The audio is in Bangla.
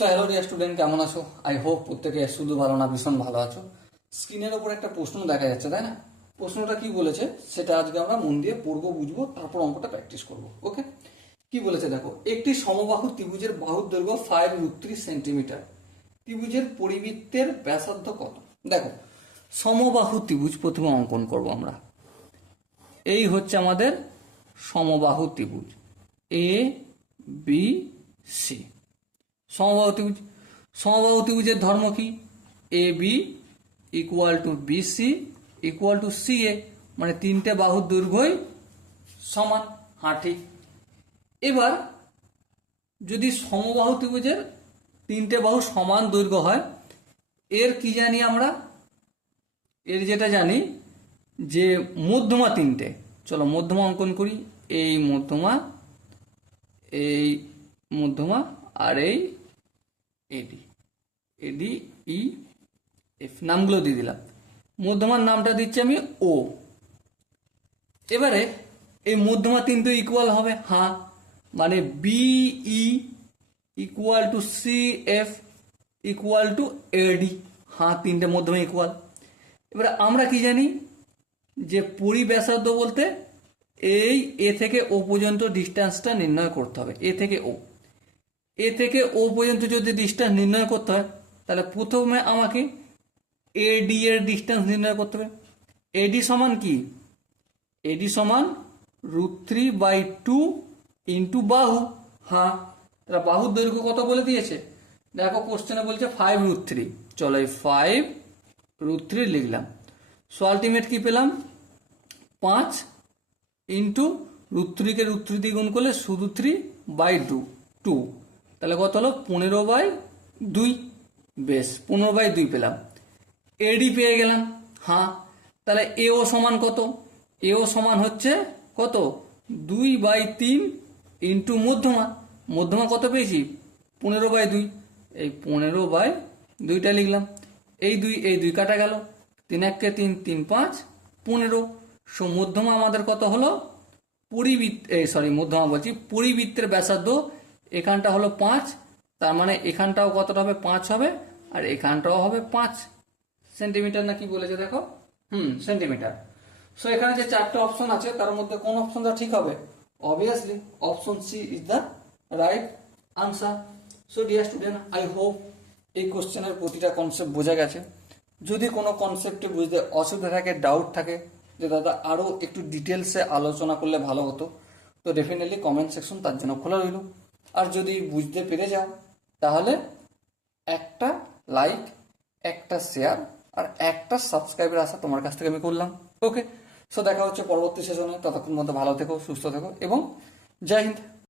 সো হ্যালো ডিয়ার স্টুডেন্ট, কেমন আছো? আই হোপ প্রত্যেকে শুধু ভালো না ভীষণ ভালো আছো। স্ক্রিনের ওপর একটা প্রশ্ন দেখা যাচ্ছে, তাই না? প্রশ্নটা কি বলেছে সেটা আজকে আমরা মন দিয়ে পড়বো, বুঝবো, তারপর অঙ্কটা প্র্যাকটিস করবো। ওকে, কি বলেছে দেখো। একটি সমবাহু ত্রিভুজের বাহুর দৈর্ঘ্য 5√3 সেন্টিমিটার। ত্রিভুজের পরিবৃত্তের ব্যাসার্ধ কত? দেখো, সমবাহু ত্রিভুজ প্রথমে অঙ্কন করব আমরা। এই হচ্ছে আমাদের সমবাহু ত্রিভুজ এ বি সি। সমবাহু ত্রিভুজ, সমবাহু ত্রিভুজের ধর্ম কি? A B equal to BC equal to C A, মানে তিনটে বাহুর দৈর্ঘ্যই সমান। হ্যাঁ, ঠিক। এবার যদি সমবাহু ত্রিভুজের তিনটে বাহু সমান দৈর্ঘ্য হয়, এর কি জানি আমরা? এর যেটা জানি যে মধ্যমা তিনটে। চলো মধ্যমা অঙ্কন করি। এই মধ্যমা, এই মধ্যমা, আর এই এডি, এডি ই এফ নামগুলো দিয়ে দিলাম। মধ্যমার নামটা দিচ্ছি আমি ও। এবারে এই মধ্যমা তিনটে ইকুয়াল হবে, হ্যাঁ, মানে BE equal to C F equal to AD. হ্যাঁ, তিনটে মধ্যমা ইকুয়াল। এবারে আমরা কি জানি যে পরিব্যাসার্ধ বলতে এই এ থেকে ও পর্যন্ত ডিস্টেন্সটা নির্ণয় করতে হবে। এ থেকে ও, এ থেকে ও পর্যন্ত যদি ডিস্টেন্স নির্ণয় করতে হয়, তাহলে প্রথমে আমাকে এডি এর ডিস্টেন্স নির্ণয় করতে হবে। এডি সমান কি? এডি সমান √3/2 ইন্টু বাহু। হ্যাঁ, তাহলে বাহুর দৈর্ঘ্য কত বলে দিয়েছে? দেখো কোশ্চেনে বলছে 5√3। চলো এই 5√3 লিখলাম। সো আলটিমেট কি পেলাম? 5 ইন্টু √3 কে √3 দিয়ে গুণ করলে শুধু 3/2, তাহলে কত হলো? 15/2। বেশ, 15/2 পেলাম। এডি পেয়ে গেলাম। হ্যাঁ, তাহলে এও সমান কত? এও সমান হচ্ছে কত? 2/3 ইন্টু মধ্যমা। মধ্যমা কত পেয়েছি? 15/2। এই 15/2টা লিখলাম। এই 2 কাটা গেল, 3 1 কে 3, 3 5, 15। সো মধ্যমা আমাদের কত হলো? মধ্যমা বলছি, পরিবৃত্তের ব্যাসার্ধ এখানটা হলো 5, তার মানে এখানটাও কতটা হবে? 5 হবে, আর এখানটাও হবে 5 সেন্টিমিটার। না কি বলেছে দেখো? সেন্টিমিটার। সো এখানে যে চারটে অপশন আছে তার মধ্যে কোন অপশনটা ঠিক হবে? Obviously option C is the right answer. So dear student, I hope এই কোশ্চেনের প্রতিটা কনসেপ্ট বোঝা গেছে। যদি কোনো কনসেপ্টে বুঝতে অসুবিধা থাকে, ডাউট থাকে যে দাদা আরও একটু ডিটেলসে আলোচনা করলে ভালো হতো, তো ডেফিনেটলি কমেন্ট সেকশন তার জন্য খোলা রইল। আর যদি বুঝতে পেরে যাও তাহলে একটা লাইক, একটা শেয়ার আর একটা সাবস্ক্রাইবের আশা তোমার কাছ থেকে আমি করলাম। ওকে, সো দেখা হচ্ছে পরবর্তী সেশনে। ততক্ষণ মধ্যে ভালো থেকো, সুস্থ থেকো এবং জয় হিন্দ।